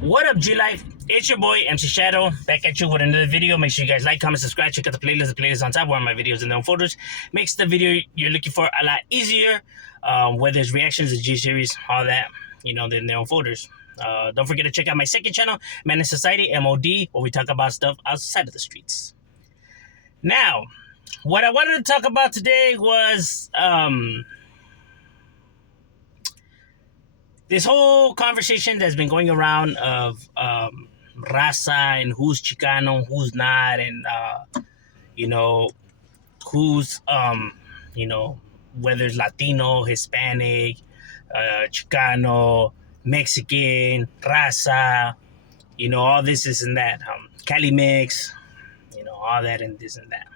What up, G Life? It's your boy MC Shadow back at you with another video. Make sure you guys like, comment, subscribe, check out the playlist. The playlist on top where my videos and their own photos makes the video you're looking for a lot easier. Whether it's reactions, the G series, all that, in their own folders. Don't forget to check out my second channel, Man in Society, M.O.D, where we talk about stuff outside of the streets. Now, what I wanted to talk about today was this whole conversation that's been going around of raza and who's Chicano, who's not, and who's whether it's Latino, Hispanic, Chicano, Mexican, raza, all this and that, Cali mix, all that and this and that.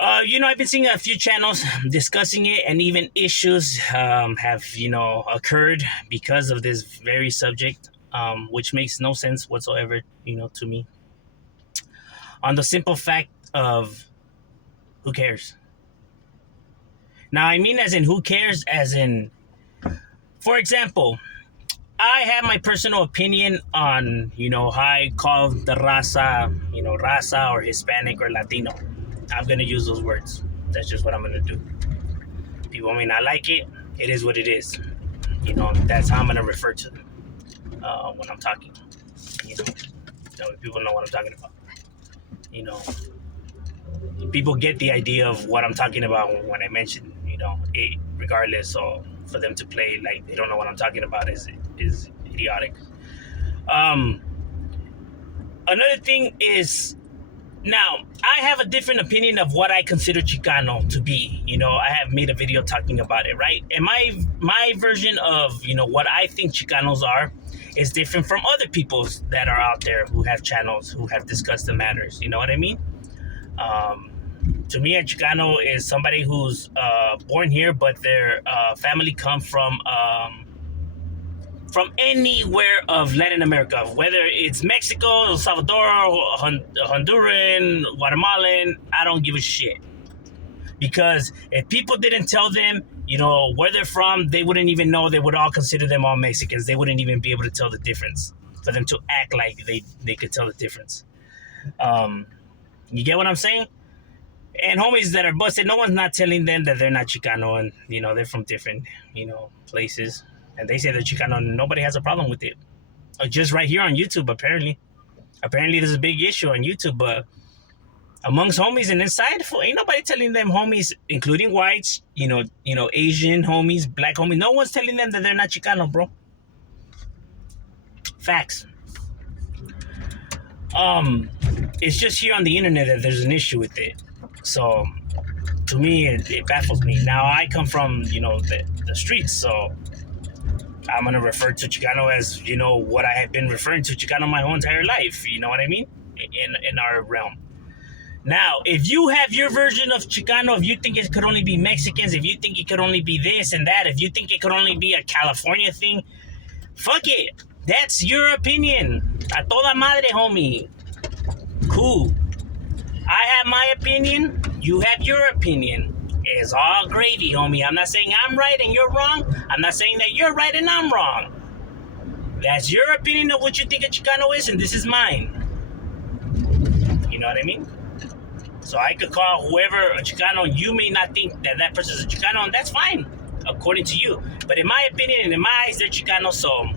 I've been seeing a few channels discussing it, and even issues have, occurred because of this very subject, which makes no sense whatsoever, to me. On the simple fact of who cares? Now, I mean as in who cares, as in, for example, I have my personal opinion on, how I call the raza, raza or Hispanic or Latino. I'm going to use those words. That's just what I'm going to do. People may not like it. It is what it is. That's how I'm going to refer to them when I'm talking. People know what I'm talking about. People get the idea of what I'm talking about when I mention, it, regardless. So for them to play like they don't know what I'm talking about is idiotic. Another thing is, now, I have a different opinion of what I consider Chicano to be. I have made a video talking about it, right? And my version of, what I think Chicanos are is different from other people's that are out there who have channels, who have discussed the matters. You know what I mean? To me, a Chicano is somebody who's born here, but their family come from anywhere of Latin America, whether it's Mexico, El Salvador, Honduran, Guatemalan. I don't give a shit. Because if people didn't tell them, where they're from, they wouldn't even know. They would all consider them all Mexicans. They wouldn't even be able to tell the difference. For them to act like they could tell the difference. You get what I'm saying? And homies that are busted, no one's not telling them that they're not Chicano, and, they're from different, places. And they say they're Chicano, and nobody has a problem with it. Just right here on YouTube, apparently. Apparently, there's a big issue on YouTube, but amongst homies and inside, ain't nobody telling them homies, including whites, Asian homies, black homies. No one's telling them that they're not Chicano, bro. Facts. It's just here on the internet that there's an issue with it. So, to me, it baffles me. Now, I come from, the streets, so I'm going to refer to Chicano as, what I have been referring to Chicano my whole entire life. You know what I mean? In our realm. Now, if you have your version of Chicano, if you think it could only be Mexicans, if you think it could only be this and that, if you think it could only be a California thing, fuck it. That's your opinion. A toda madre, homie. Cool. I have my opinion. You have your opinion. It's all gravy, homie. I'm not saying I'm right and you're wrong. I'm not saying that you're right and I'm wrong. That's your opinion of what you think a Chicano is, and this is mine. You know what I mean? So I could call whoever a Chicano, and you may not think that that person's a Chicano, and that's fine, according to you. But in my opinion and in my eyes, they're Chicano, so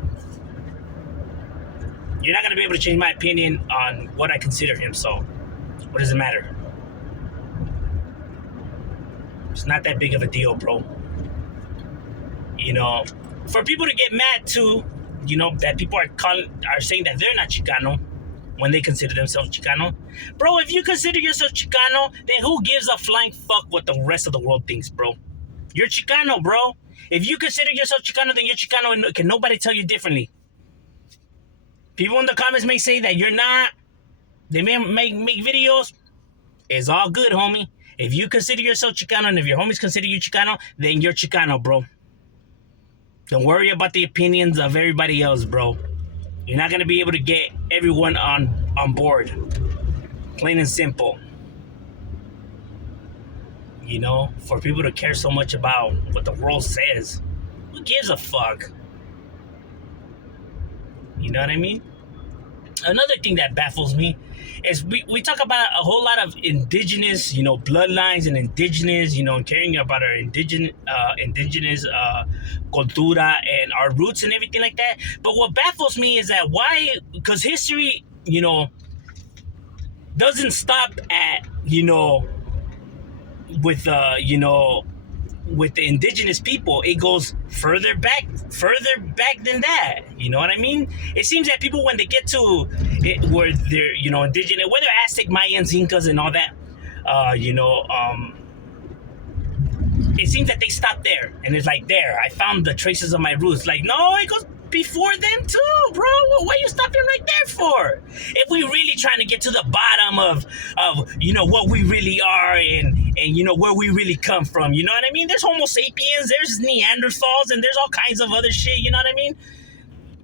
you're not going to be able to change my opinion on what I consider him, so what does it matter? It's not that big of a deal, bro. For people to get mad too, that people are saying that they're not Chicano when they consider themselves Chicano. Bro, if you consider yourself Chicano, then who gives a flying fuck what the rest of the world thinks, bro? You're Chicano, bro. If you consider yourself Chicano, then you're Chicano, and can nobody tell you differently. People in the comments may say that you're not. They may make videos. It's all good, homie. If you consider yourself Chicano, and if your homies consider you Chicano, then you're Chicano, bro. Don't worry about the opinions of everybody else, bro. You're not going to be able to get everyone on board. Plain and simple. For people to care so much about what the world says. Who gives a fuck? You know what I mean? Another thing that baffles me is we talk about a whole lot of indigenous, bloodlines and indigenous, caring about our indigenous cultura and our roots and everything like that. But what baffles me is that why? Because history, doesn't stop at with with the indigenous people. It goes further back than that. You know what I mean? It seems that people, when they get to it, where they're indigenous, whether Aztec, Mayans, Incas, and all that, uh, you know, um, it seems that they stop there, and it's like, there, I found the traces of my roots. Like, no, it goes before them too, bro. What are you stopping right there for? If we really trying to get to the bottom of what we really are, and where we really come from, you know what I mean? There's Homo sapiens, there's Neanderthals, and there's all kinds of other shit. You know what I mean?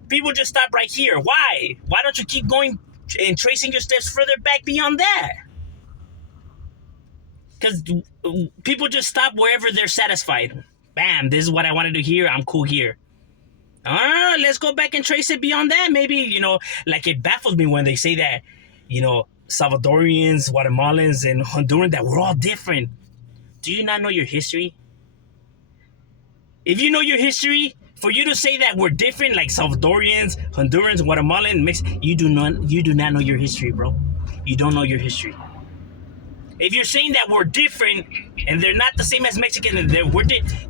People just stop right here. Why? Why don't you keep going and tracing your steps further back beyond that? Because people just stop wherever they're satisfied. Bam, this is what I wanted to hear. I'm cool here. Let's go back and trace it beyond that. Maybe, like, it baffles me when they say that, Salvadorians, Guatemalans, and Hondurans, that we're all different. Do you not know your history? If you know your history, for you to say that we're different, like Salvadorians, Hondurans, Guatemalan, mixed, you do not know your history, bro. You don't know your history. If you're saying that we're different and they're not the same as Mexican, and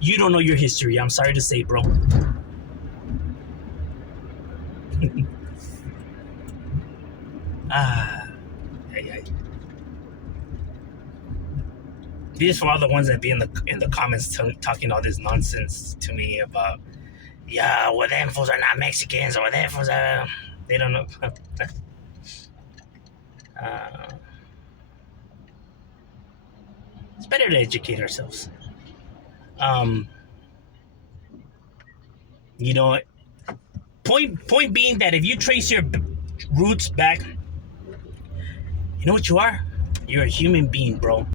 you don't know your history. I'm sorry to say, bro. Ah, these for all the ones that be in the comments talking all this nonsense to me about, yeah, well, them fools are not Mexicans, or them fools are, they don't know. It's better to educate ourselves. Um, you know, point being that if you trace your roots back, you know what you are? You're a human being, bro.